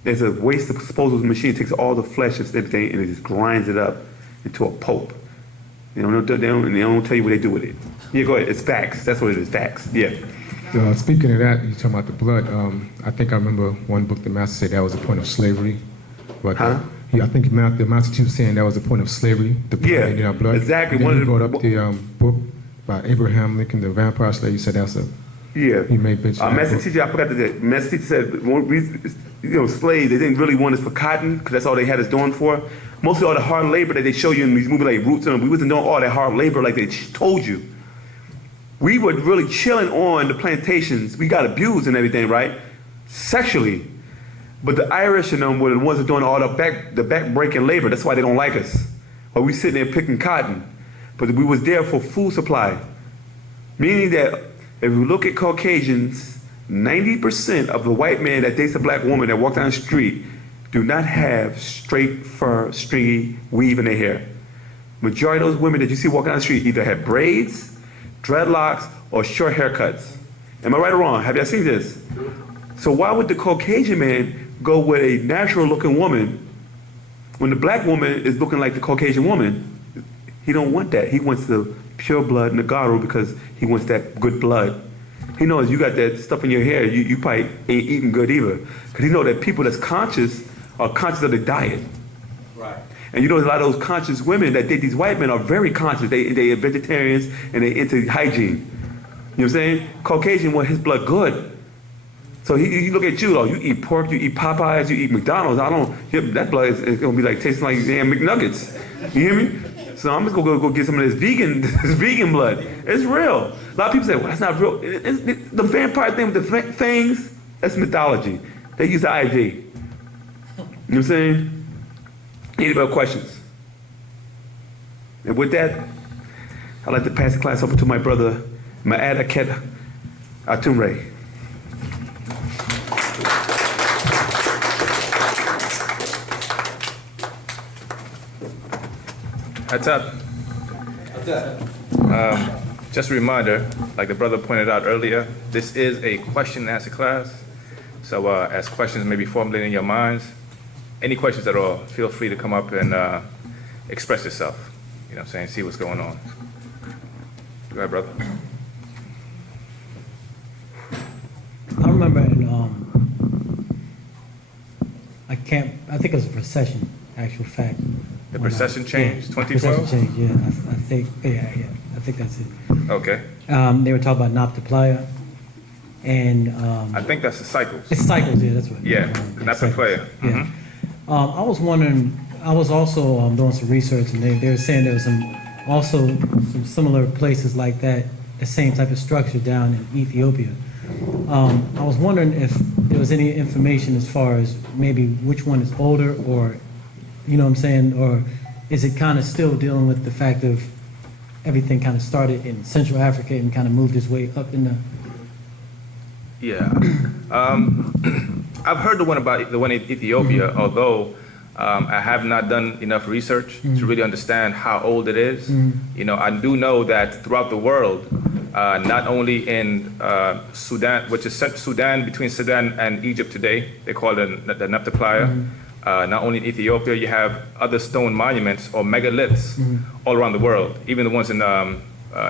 There's a waste disposal machine. It takes all the flesh and everything and it just grinds it up into a pulp. They don't tell you what they do with it. Yeah, go ahead. It's facts. That's what it is, facts. Yeah. Speaking of that, you're talking about the blood. I think I remember one book the master said that was a point of slavery. But I think the master too was saying that was a point of slavery, the blood in our blood. Exactly. And then he brought up the book by Abraham Lincoln, the Vampire Slayer. You said that's a he made mention. Master teacher, I forgot to say. Master teacher said, one reason, slaves, they didn't really want us for cotton because that's all they had us doing for. Mostly all the hard labor that they show you in these movies like Roots, and we wasn't doing all that hard labor like they told you. We were really chilling on the plantations. We got abused and everything, right? Sexually. But the Irish and them were the ones that doing all the back-breaking labor. That's why they don't like us. While we sitting there picking cotton. But we was there for food supply. Meaning that if you look at Caucasians, 90% of the white man that dates a black woman that walks down the street do not have straight fur, stringy weave in their hair. Majority of those women that you see walking down the street either have braids, dreadlocks, or short haircuts. Am I right or wrong? Have y'all seen this? So why would the Caucasian man go with a natural looking woman when the black woman is looking like the Caucasian woman? He don't want that. He wants the pure blood Nagaru because he wants that good blood. He knows you got that stuff in your hair, you probably ain't eating good either. Because he know that people that's conscious are conscious of the diet. Right. And you know, a lot of those conscious women that date these white men are very conscious. They are vegetarians and they into hygiene. You know what I'm saying? Caucasian want his blood good. So he look at you though. You eat pork, you eat Popeyes, you eat McDonald's. That blood is gonna be like tasting like damn McNuggets. You hear me? So I'm just gonna go get some of this vegan blood. It's real. A lot of people say, well, that's not real. The vampire thing with the things, that's mythology. They use the IV. You know what I'm saying? Any other questions? And with that, I'd like to pass the class over to my brother, Ma'ad Aket Atumre. What's up? Just a reminder, like the brother pointed out earlier, this is a question and answer class. So as questions may be formulated in your minds, any questions at all, feel free to come up and express yourself. You know what I'm saying? See what's going on. Go ahead, brother. I remember in, I think it was a procession, actual fact. The procession change, yeah, 2012? Procession change, yeah, I think that's it. Okay. They were talking about Noptoplaya, and I think that's the cycles. it's cycles, yeah, that's what. Yeah, not the cycles. player. Yeah. I was wondering, I was also doing some research, and they were saying there was some similar places like that, the same type of structure down in Ethiopia. I was wondering if there was any information as far as maybe which one is older, or, you know what I'm saying, or is it kind of still dealing with the fact of everything kind of started in Central Africa and kind of moved its way up in the... Yeah. I've heard the one in Ethiopia, although I have not done enough research to really understand how old it is. You know, I do know that throughout the world, not only in Sudan, which is Sudan, between Sudan and Egypt today, they call it the Noptoplaya. Not only in Ethiopia, you have other stone monuments or megaliths all around the world, even the ones in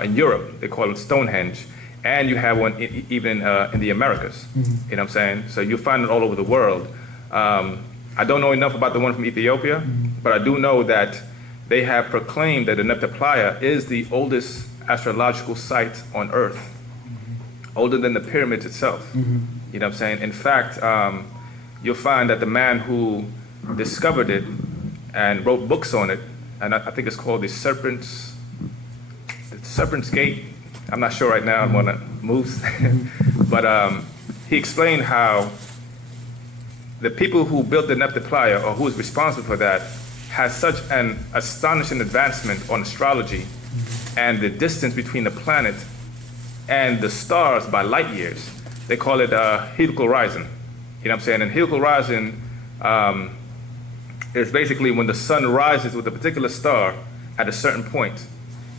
in Europe. They call it Stonehenge. And you have one even in the Americas. You know what I'm saying? So you find it all over the world. I don't know enough about the one from Ethiopia, but I do know that they have proclaimed that the Nebta Playa is the oldest astrological site on Earth, older than the pyramids itself. You know what I'm saying? In fact, you'll find that the man who discovered it and wrote books on it, and I think it's called the Serpent's Gate. I'm not sure right now, I'm on the moves. But he explained how the people who built the Nebta Playa, or who is responsible for that, has such an astonishing advancement on astrology and the distance between the planet and the stars by light years. They call it helical horizon. You know what I'm saying? And helical horizon is basically when the sun rises with a particular star at a certain point.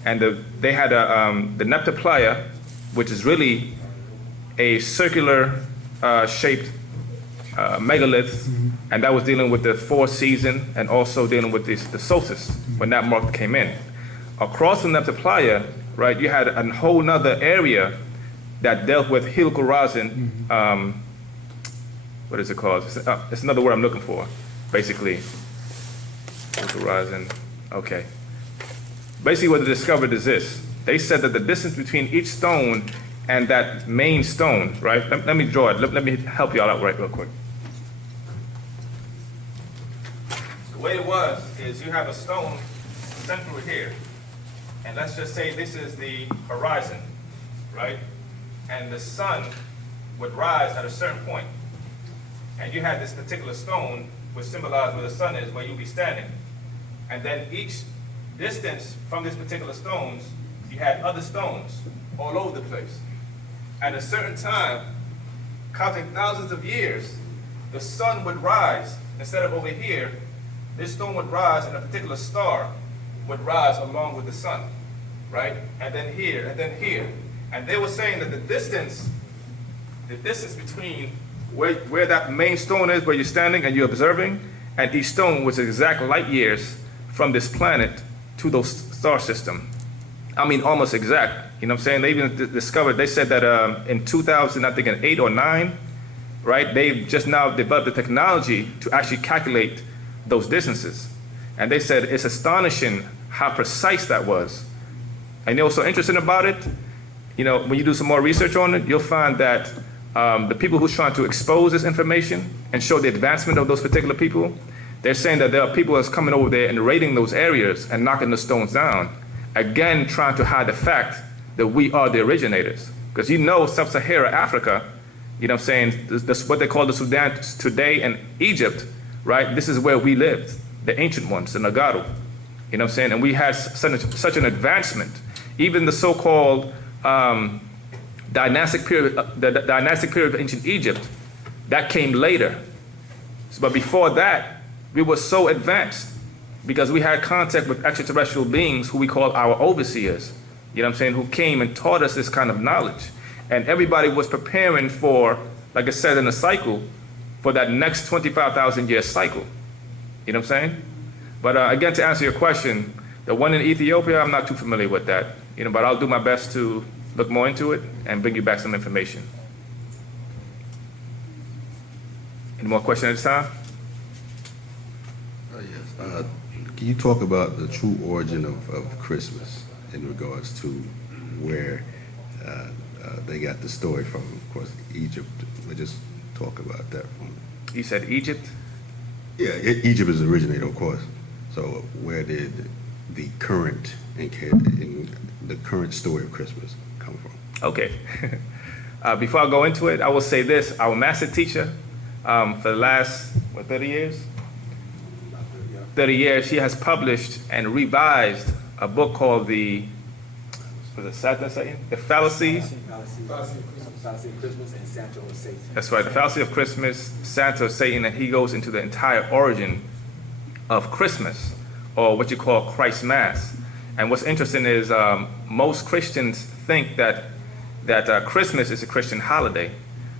And they had the Nebta Playa, which is really a circular shaped megalith, and that was dealing with the four season and also dealing with the solstice when that mark came in. Across the Nebta Playa, right, you had a whole nother area that dealt with helical horizon. What is it called? It's another word I'm looking for, basically. Helical horizon, okay. Basically what they discovered is this. They said that the distance between each stone and that main stone, right? Let me draw it. Let me help y'all out right real quick. The way it was is you have a stone central here. And let's just say this is the horizon, right? And the sun would rise at a certain point. And you had this particular stone, which symbolized where the sun is, where you'll be standing. And then each distance from this particular stones, you had other stones all over the place. At a certain time, counting thousands of years, the sun would rise. Instead of over here, this stone would rise and a particular star would rise along with the sun, right? And then here, and then here. And they were saying that the distance between where that main stone is, where you're standing and you're observing, and each stone was exact light years from this planet to those star system. I mean, almost exact. You know what I'm saying? They even discovered, they said that in 2000, I think in 8 or 9, right? They've just now developed the technology to actually calculate those distances. And they said it's astonishing how precise that was. And you know what's so interesting about it? You know, when you do some more research on it, you'll find that the people who's trying to expose this information and show the advancement of those particular people, they're saying that there are people that's coming over there and raiding those areas and knocking the stones down. Again, trying to hide the fact that we are the originators. Because you know sub-Saharan Africa, you know what I'm saying, that's what they call the Sudan today and Egypt, right? This is where we lived, the ancient ones, the Nagaru. You know what I'm saying? And we had such an advancement. Even the so-called dynastic period, the dynastic period of ancient Egypt, that came later. But before that, we were so advanced because we had contact with extraterrestrial beings who we call our overseers, you know what I'm saying, who came and taught us this kind of knowledge. And everybody was preparing for, like I said in the cycle, for that next 25,000 year cycle. You know what I'm saying? But again, to answer your question, the one in Ethiopia, I'm not too familiar with that, you know, but I'll do my best to look more into it and bring you back some information. Any more questions at this time? Yes. Can you talk about the true origin of Christmas in regards to where they got the story from? Of course, Egypt. But just talk about that. You said Egypt? Yeah, Egypt is the originator, of course. So where did the current the current story of Christmas come from? Okay. Before I go into it, I will say this. Our master teacher, for the last, 30 years? 30 years, he has published and revised a book called The Fallacy. Fallacy of Christmas and Santa or Satan. That's right, The Fallacy of Christmas, Santa or Satan, and he goes into the entire origin of Christmas, or what you call Christ Mass. And what's interesting is most Christians think that Christmas is a Christian holiday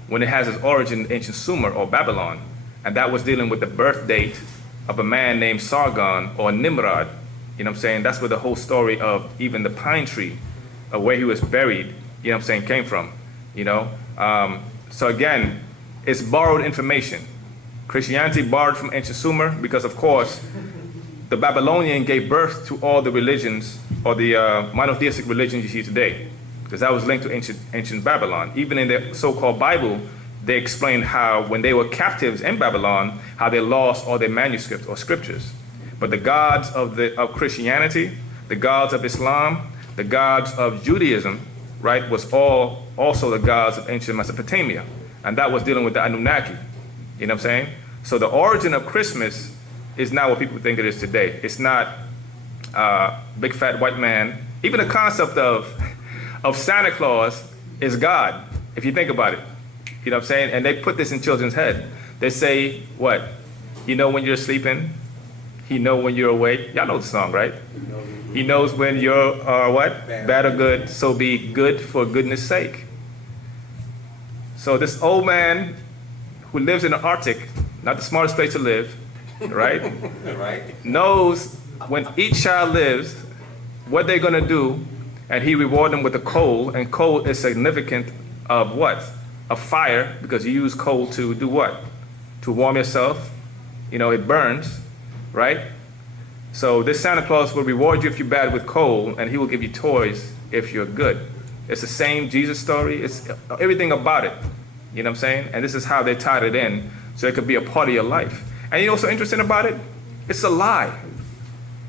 when it has its origin in ancient Sumer or Babylon. And that was dealing with the birth date of a man named Sargon or Nimrod. You know what I'm saying? That's where the whole story of even the pine tree of where he was buried, you know what I'm saying, came from, you know. So again, it's borrowed information. Christianity borrowed from ancient Sumer because, of course, the Babylonian gave birth to all the religions or the monotheistic religions you see today, because that was linked to ancient Babylon. Even in the so-called Bible, they explain how when they were captives in Babylon, how they lost all their manuscripts or scriptures. But the gods of Christianity, the gods of Islam, the gods of Judaism, right, was all also the gods of ancient Mesopotamia. And that was dealing with the Anunnaki. You know what I'm saying? So the origin of Christmas is not what people think it is today. It's not big fat white man. Even the concept of Santa Claus is God, if you think about it. You know what I'm saying? And they put this in children's head. They say, what? You know when you're sleeping? He know when you're awake. Y'all know the song, right? He knows when you're what? Bad or good. So be good for goodness sake. So this old man who lives in the Arctic, not the smartest place to live, right? Right. Knows when each child lives, what they're gonna do, and he reward them with a coal, and coal is significant of what? Of fire, because you use coal to do what? To warm yourself. You know, it burns, right? So this Santa Claus will reward you if you're bad with coal, and he will give you toys if you're good. It's the same Jesus story. It's everything about it. You know what I'm saying? And this is how they tied it in, so it could be a part of your life. And you know what's so interesting about it? It's a lie.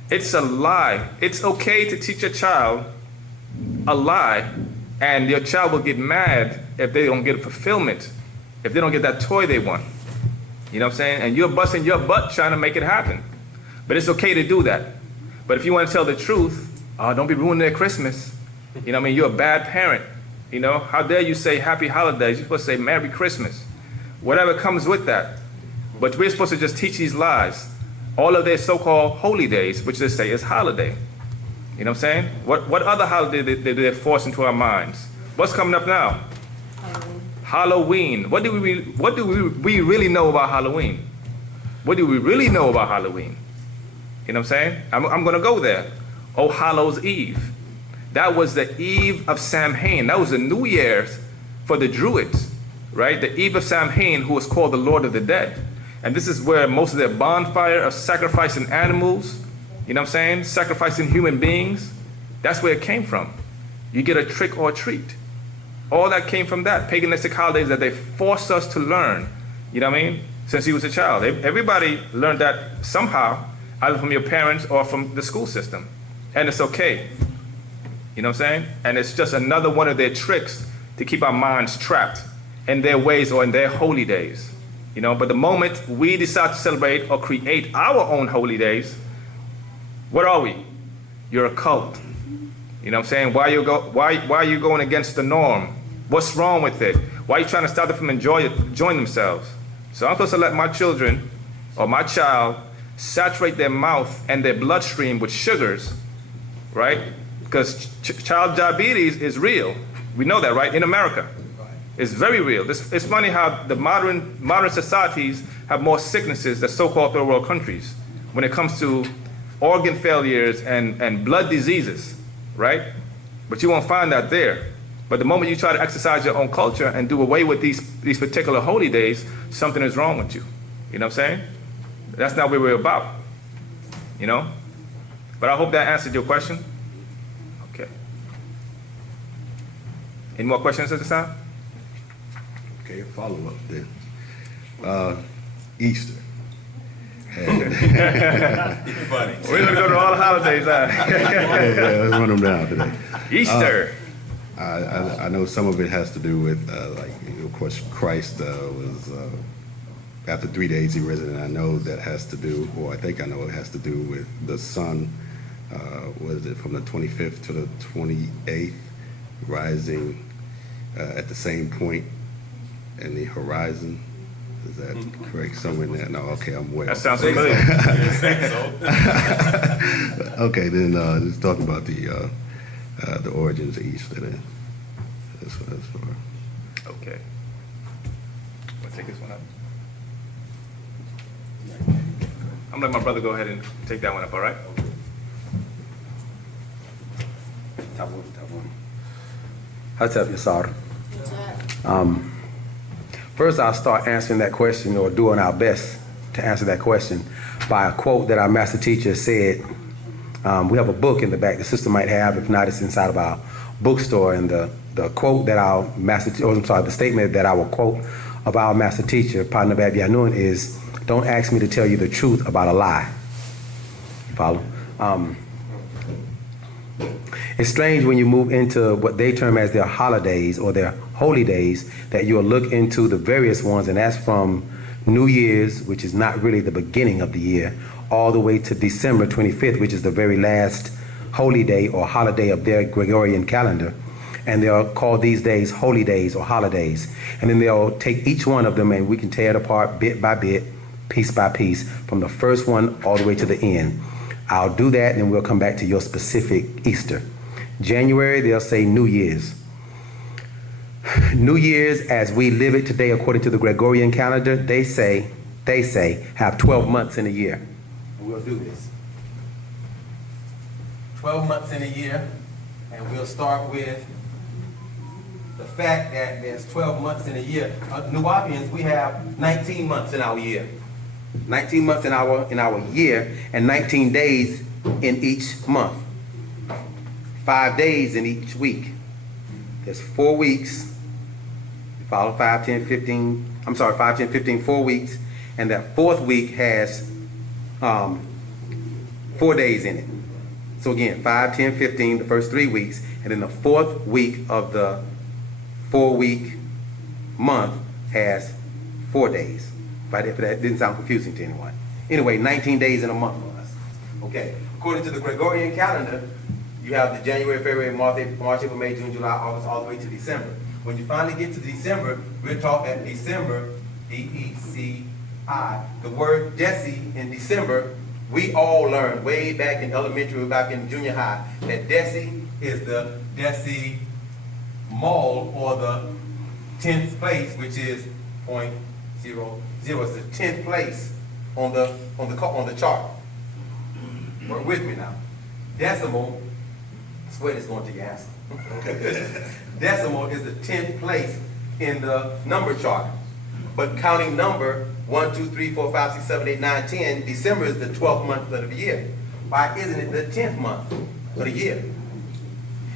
It's a lie. It's okay to teach a child a lie, and your child will get mad if they don't get fulfillment, if they don't get that toy they want. You know what I'm saying? And you're busting your butt trying to make it happen. But it's okay to do that. But if you want to tell the truth, don't be ruining their Christmas. You know what I mean? You're a bad parent. You know, how dare you say happy holidays? You're supposed to say Merry Christmas. Whatever comes with that. But we're supposed to just teach these lies. All of their so-called holy days, which they say is holiday. You know what I'm saying? What other holiday did they force into our minds? What's coming up now? Halloween. What do we really know about Halloween? What do we really know about Halloween? You know what I'm saying? I'm going to go there. Oh, Hallows Eve. That was the Eve of Samhain. That was the New Year's for the Druids, right? The Eve of Samhain, who was called the Lord of the Dead. And this is where most of their bonfire of sacrificing animals, you know what I'm saying? Sacrificing human beings. That's where it came from. You get a trick or a treat. All that came from that. Paganistic holidays that they forced us to learn, you know what I mean? Since he was a child. Everybody learned that somehow, either from your parents or from the school system. And it's okay. You know what I'm saying? And it's just another one of their tricks to keep our minds trapped in their ways or in their holy days. You know, but the moment we decide to celebrate or create our own holy days, what are we? You're a cult. You know what I'm saying? Why are you going against the norm? What's wrong with it? Why are you trying to stop them from enjoying themselves? So I'm supposed to let my children or my child saturate their mouth and their bloodstream with sugars, right? Because child diabetes is real. We know that, right? In America. It's very real. It's funny how the modern societies have more sicknesses than so-called third world countries when it comes to organ failures and blood diseases, right? But you won't find that there. But the moment you try to exercise your own culture and do away with these particular holy days, something is wrong with you. You know what I'm saying? That's not what we're about, you know? But I hope that answered your question. Okay. Any more questions at this time? Okay, follow up then. Easter. We're gonna go to all the holidays, huh? Yeah, let's run them down today. Easter. I know some of it has to do with, of course, Christ was, after 3 days he risen, and I know that has to do, or I think I know it has to do with the sun, what is it, from the 25th to the 28th, rising at the same point in the horizon. Is that correct? Somewhere in there? No, okay, I'm way That off. sounds familiar. Okay, then just talking about the origins of Easter then. That's what that's for. Okay. Wanna take this one up? I'm gonna let my brother go ahead and take that one up, all right? Top one. What's up, Yasar? First, I'll start answering that question, or doing our best to answer that question, by a quote that our master teacher said. We have a book in the back the sister might have. If not, it's inside of our bookstore. And the quote that our the statement that I will quote of our master teacher, Pt.1, is, "Don't ask me to tell you the truth about a lie." Follow? It's strange when you move into what they term as their holidays or their holy days that you'll look into the various ones, and that's from New Year's, which is not really the beginning of the year, all the way to December 25th, which is the very last holy day or holiday of their Gregorian calendar. And they'll call these days holy days or holidays. And then they'll take each one of them, and we can tear it apart bit by bit, piece by piece, from the first one all the way to the end. I'll do that, and then we'll come back to your specific Easter. January, they'll say New Year's. New Year's, as we live it today according to the Gregorian calendar, they say, have 12 months in a year. And we'll do this. 12 months in a year, and we'll start with the fact that there's 12 months in a year. Nuwaupians, we have 19 months in our year. 19 months in our year, and 19 days in each month. 5 days in each week. There's 4 weeks. You follow 5, 10, 15, 4 weeks. And that fourth week has 4 days in it. So again, 5, 10, 15, the first 3 weeks. And then the fourth week of the 4-week month has 4 days. Right? If that didn't sound confusing to anyone. Anyway, 19 days in a month for us. Okay. According to the Gregorian calendar, you have the January, February, March, April, May, June, July, August, all the way to December. When you finally get to December, we're talking at December, D-E-C-I. The word Deci in December, we all learned way back in elementary, back in junior high, that Deci is the decimal, or the 10th place, which is 0.00. It's the 10th place on the chart. Work with me now. Decimal. Sweat is going to your answer. Decimal is the 10th place in the number chart. But counting number 1, 2, 3, 4, 5, 6, 7, 8, 9, 10, December is the 12th month of the year. Why isn't it the 10th month of the year?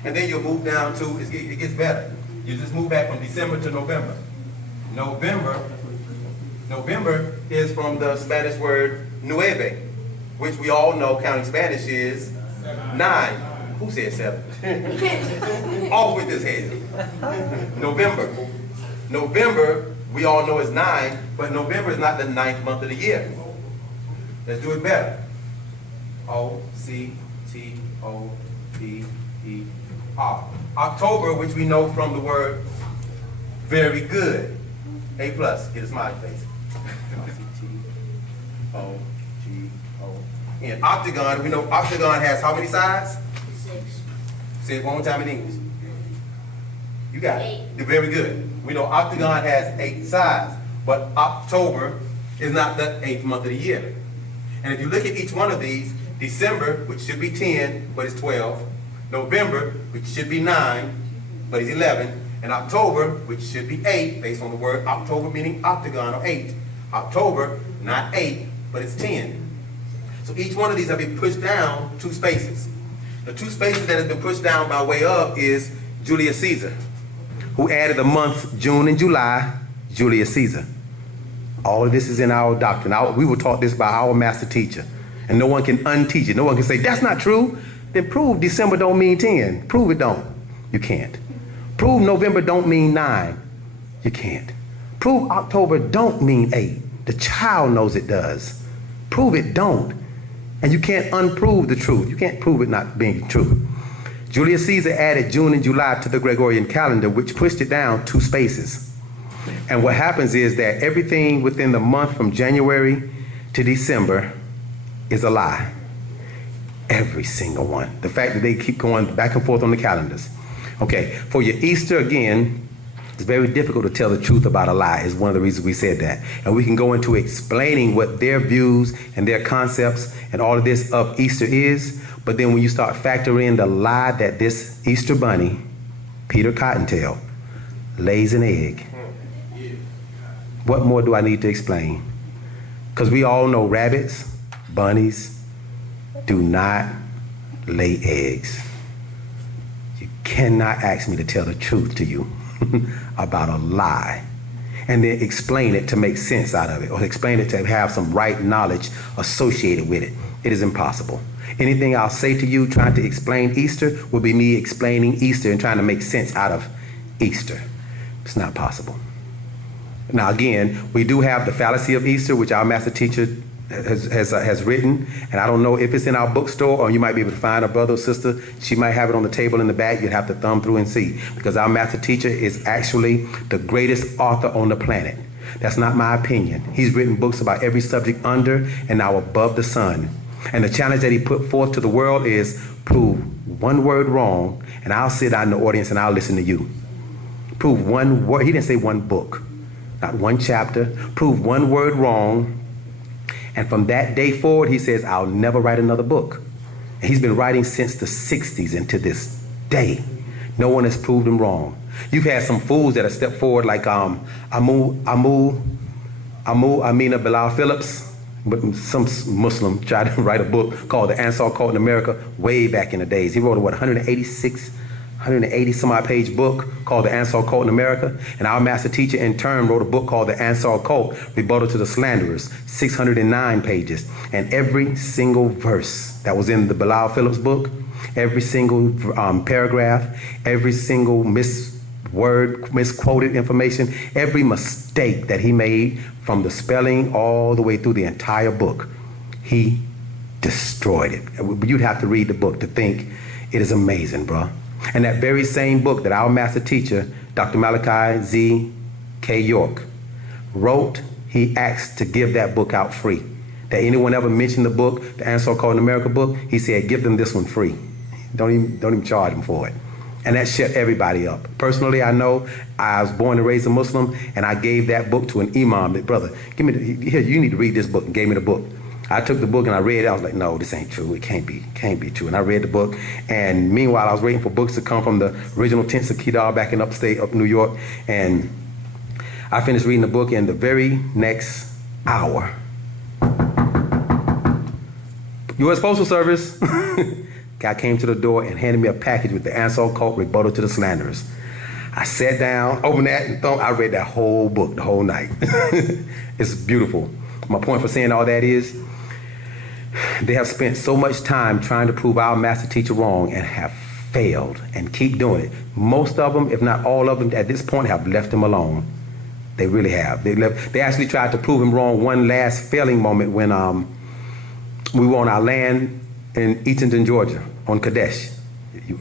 And then you'll move down to, it gets better. You just move back from December to November. November is from the Spanish word nueve, which we all know counting Spanish is 9. Who said 7? Off with this head. November, we all know is 9, but November is not the 9th month of the year. Let's do it better. O-C-T-O-B-E-R. October, which we know from the word very good. A+, get a smiley face. In octagon, we know octagon has how many sides? 6. Say it one more time in English. You got it. 8. You're very good. We know octagon has 8 sides, but October is not the 8th month of the year. And if you look at each one of these, December, which should be 10, but it's 12. November, which should be 9, but it's 11. And October, which should be 8, based on the word October meaning octagon or 8. October, not 8, but it's 10. So each one of these have been pushed down 2 spaces. The 2 spaces that have been pushed down by way of is Julius Caesar, who added the months June and July, Julius Caesar. All of this is in our doctrine. We were taught this by our master teacher. And no one can unteach it. No one can say, that's not true. Then prove December don't mean 10. Prove it don't. You can't. Prove November don't mean 9. You can't. Prove October don't mean 8. The child knows it does. Prove it don't. And you can't unprove the truth. You can't prove it not being true. Julius Caesar added June and July to the Gregorian calendar, which pushed it down 2 spaces. And what happens is that everything within the month from January to December is a lie. Every single one. The fact that they keep going back and forth on the calendars. Okay, for your Easter, again, it's very difficult to tell the truth about a lie, is one of the reasons we said that. And we can go into explaining what their views and their concepts and all of this of Easter is, but then when you start factoring in the lie that this Easter bunny Peter Cottontail, lays an egg. What more do I need to explain? Because we all know rabbits, bunnies do not lay eggs. You cannot ask me to tell the truth to you about a lie and then explain it to make sense out of it, or explain it to have some right knowledge associated with it. It is impossible. Anything I'll say to you trying to explain Easter will be me explaining Easter and trying to make sense out of Easter. It's not possible. Now again, we do have the fallacy of Easter, which our master teacher has written, and I don't know if it's in our bookstore, or you might be able to find a brother or sister. She might have it on the table in the back. You'd have to thumb through and see, because our master teacher is actually the greatest author on the planet. That's not my opinion. He's written books about every subject under and now above the sun. And the challenge that he put forth to the world is prove one word wrong, and I'll sit out in the audience and I'll listen to you. Prove one word. He didn't say one book, not one chapter. Prove one word wrong. And from that day forward, he says, I'll never write another book. And he's been writing since the 60s, and to this day, no one has proved him wrong. You've had some fools that have stepped forward like Amina Bilal Phillips, but some Muslim tried to write a book called The Ansar Cult in America way back in the days. He wrote a 180 some odd page book called The Ansar Cult in America. And our master teacher in turn wrote a book called The Ansar Cult, Rebuttal to the Slanderers, 609 pages. And every single verse that was in the Bilal Phillips book, every single paragraph, every single misquoted information, every mistake that he made from the spelling all the way through the entire book, he destroyed it. You'd have to read the book to think it is amazing, bro. And that very same book that our master teacher, Dr. Malachi Z. K. York, wrote, he asked to give that book out free. That anyone ever mentioned the book, the Ansar Cult in America book, he said, give them this one free. Don't even charge them for it. And that shut everybody up. Personally, I know I was born and raised a Muslim, and I gave that book to an imam. That, brother, here, you need to read this book, and gave me the book. I took the book and I read it. I was like, no, this ain't true. It can't be true. And I read the book. And meanwhile, I was waiting for books to come from the original tents of Kedar back in upstate, up New York. And I finished reading the book, and the very next hour, U.S. Postal Service guy came to the door and handed me a package with the Ansar Cult, Rebuttal to the Slanderers. I sat down, opened that, and I read that whole book the whole night. It's beautiful. My point for saying all that is, they have spent so much time trying to prove our master teacher wrong and have failed and keep doing it. Most of them, if not all of them, at this point have left him alone. They really have. They actually tried to prove him wrong one last failing moment when we were on our land in Eatonton, Georgia, on Kadesh.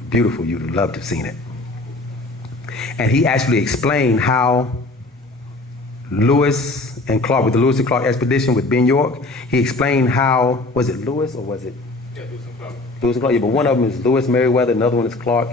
Beautiful, you'd have loved to have seen it. And he actually explained how Lewis and Clark, with the Lewis and Clark expedition with Ben York, he explained how, was it Lewis or was it? Yeah, Lewis and Clark. Lewis and Clark, yeah, but one of them is Lewis Merriweather, another one is Clark.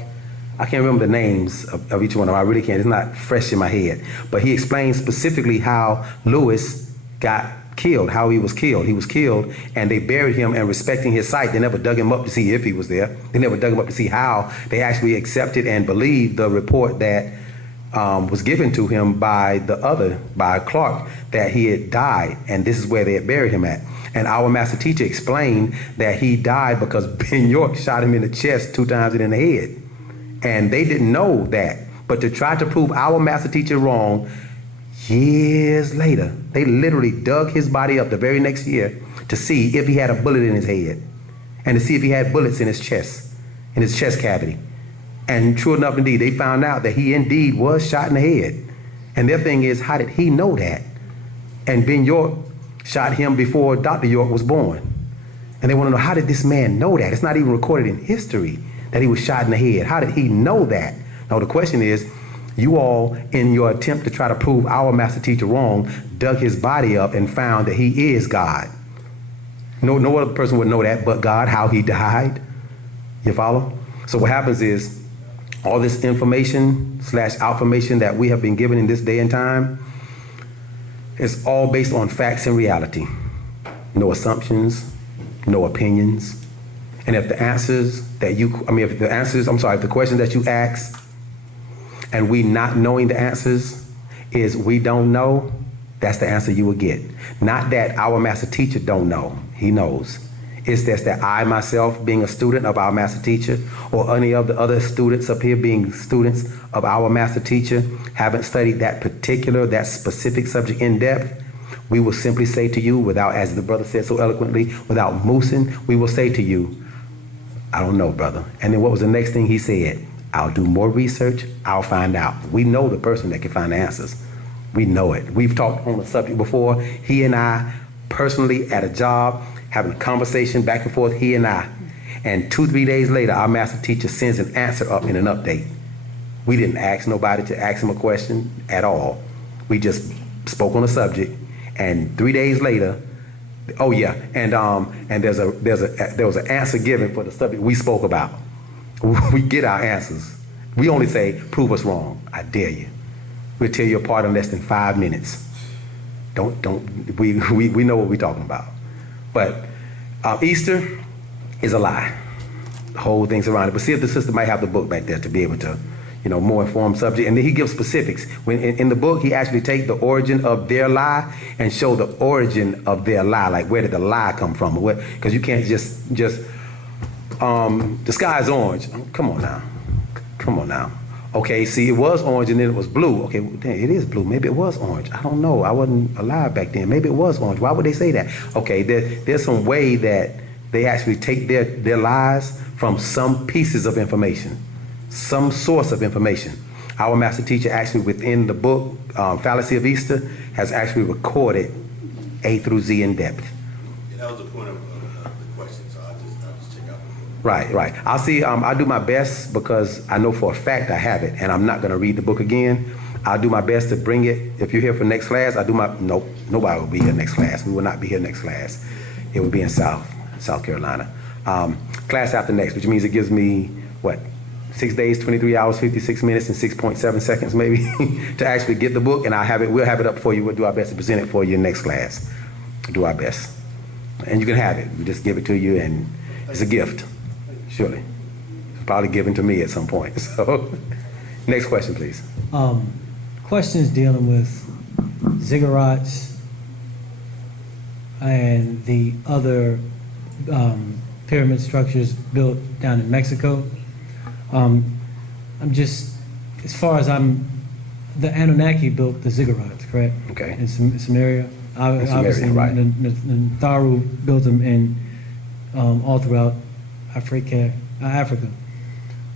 I can't remember the names of each one of them, I really can't, it's not fresh in my head. But he explained specifically how Lewis got killed, how he was killed. He was killed and they buried him, and respecting his site, they never dug him up to see if he was there. They never dug him up to see how. They actually accepted and believed the report that was given to him by Clark, that he had died, and this is where they had buried him at. And our master teacher explained that he died because Ben York shot him in the chest 2 times and in the head. And they didn't know that. But to try to prove our master teacher wrong, years later, they literally dug his body up the very next year to see if he had a bullet in his head and to see if he had bullets in his chest cavity. And true enough, indeed, they found out that he indeed was shot in the head. And their thing is, how did he know that? And Ben York shot him before Dr. York was born. And they want to know, how did this man know that? It's not even recorded in history that he was shot in the head. How did he know that? Now, the question is, you all, in your attempt to try to prove our master teacher wrong, dug his body up and found that he is God. No other person would know that but God, how he died. You follow? So what happens is, all this information / outformation that we have been given in this day and time is all based on facts and reality. No assumptions, no opinions. And if the questions that you ask and we not knowing the answers is we don't know, that's the answer you will get. Not that our master teacher don't know, he knows. It's just that I myself, being a student of our master teacher, or any of the other students up here being students of our master teacher, haven't studied that specific subject in depth, we will simply say to you, without, as the brother said so eloquently, without moosing, we will say to you, I don't know, brother. And then what was the next thing he said? I'll do more research, I'll find out. We know the person that can find the answers. We know it. We've talked on the subject before. He and I, personally, at a job, having a conversation back and forth, he and I. And 2-3 days later, our master teacher sends an answer up in an update. We didn't ask nobody to ask him a question at all. We just spoke on the subject. And 3 days later, oh yeah, and there was an answer given for the subject we spoke about. We get our answers. We only say, prove us wrong. I dare you. We'll tear you apart in less than 5 minutes. We know what we're talking about. But Easter is a lie. The whole thing's around it. But see if the sister might have the book back there to be able to, more informed subject. And then he gives specifics. When in the book, he actually takes the origin of their lie and show the origin of their lie. Like, where did the lie come from? Because you can't just the sky is orange. Come on now. Okay, see, it was orange and then it was blue. Okay, well, dang, it is blue. Maybe it was orange. I don't know. I wasn't alive back then. Maybe it was orange. Why would they say that? Okay, there's some way that they actually take their lies from some pieces of information, some source of information. Our master teacher actually within the book, Fallacy of Easter, has actually recorded A through Z in depth. Yeah, that was the point of the question, so I'll just check out the book. Right. I'll see, I'll do my best because I know for a fact I have it and I'm not gonna read the book again. I'll do my best to bring it. If you're here for next class, nope, nobody will be here next class. We will not be here next class. It will be in South Carolina. Class after next, which means it gives me, 6 days, 23 hours, 56 minutes, and 6.7 seconds maybe to actually get the book, and we'll have it up for you. We'll do our best to present it for you in next class. Do our best. And you can have it. We just give it to you, and it's a gift, surely. It's probably given to me at some point. So, next question, please. Questions dealing with ziggurats and the other pyramid structures built down in Mexico. I'm just, as far as the Anunnaki built the ziggurats, correct? Okay. In Samaria. Obviously, right. The Tharu built them in all throughout Africa.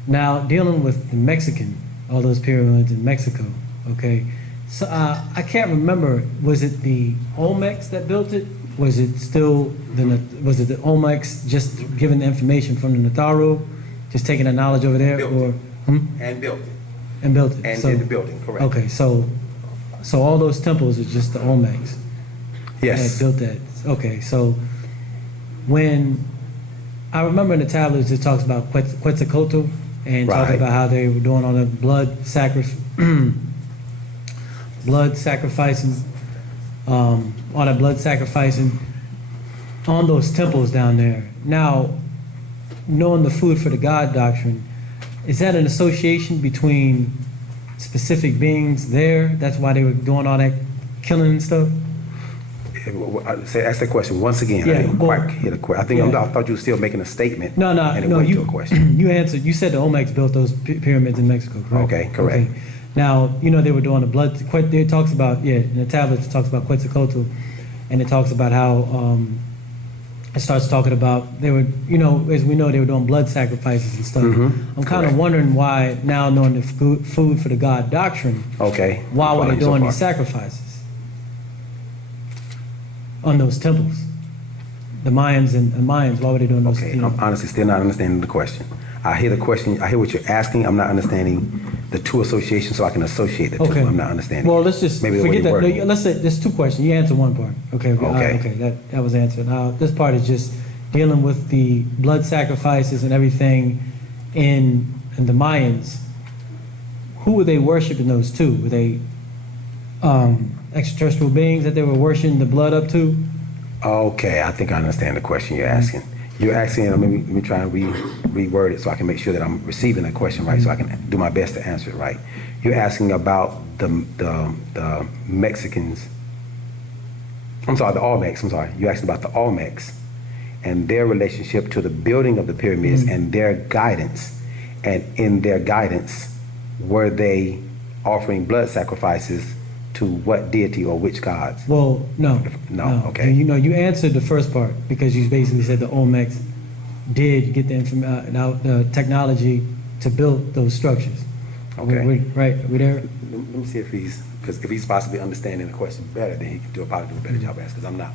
Now, dealing with the Mexican, all those pyramids in Mexico, okay? So I can't remember, was it the Olmecs that built it? Was it still was it the Olmecs just giving the information from the Natharu, just taking the knowledge over there, Built or And built it. and built it? And So- did the building, correct. Okay, so all those temples are just the Olmecs Yes. that built that. Okay, so when I remember in the tablets it talks about Quetzalcoatl and talking Right. about how they were doing all the blood sacrificing, all that blood sacrificing on those temples down there. Now, knowing the food for the God doctrine, is that an association between specific beings there? That's why they were doing all that killing and stuff? Ask that question once again. Yeah, I didn't well, quite hear the question. yeah. I thought you were still making a statement. No, and it no, went to you, a question. you answered, you said the Olmecs built those pyramids in Mexico, correct? Okay, correct. Okay. Now, they were doing the blood, it talks about, in the tablets, it talks about Quetzalcoatl, and it talks about how, it starts talking about, they were, as we know, they were doing blood sacrifices and stuff. I'm kind of wondering why, now knowing the food for the God doctrine, Okay. why were they Following so doing far. these sacrifices on those temples? The Mayans, why were they doing those? Okay, I'm honestly still not understanding the question. I hear the question, I hear what you're asking, I'm not understanding the two associations, so I can associate the two. Okay. I'm not understanding. Well, let's just Maybe the way forget you that. worded No, it. let's say there's two questions. You answered one part. Okay. Okay. Okay. That was answered. Now this part is just dealing with the blood sacrifices and everything in the Mayans. Who were they worshiping those to? Were they extraterrestrial beings that they were worshiping the blood up to? Okay, I think I understand the question you're asking. You're asking, let me try and reword it so I can make sure that I'm receiving the question right, so I can do my best to answer it right. You're asking about the Mexicans, I'm sorry, the Olmecs, I'm sorry. You're asking about the Olmecs and their relationship to the building of the pyramids and their guidance. And in their guidance, were they offering blood sacrifices to what deity or which gods? Well, no. No, okay. You know, you answered the first part because you basically said the Olmecs did get the technology to build those structures. Okay. Right, are we there? Let me see if he's possibly understanding the question better, then he can probably do a better job asking, because I'm not.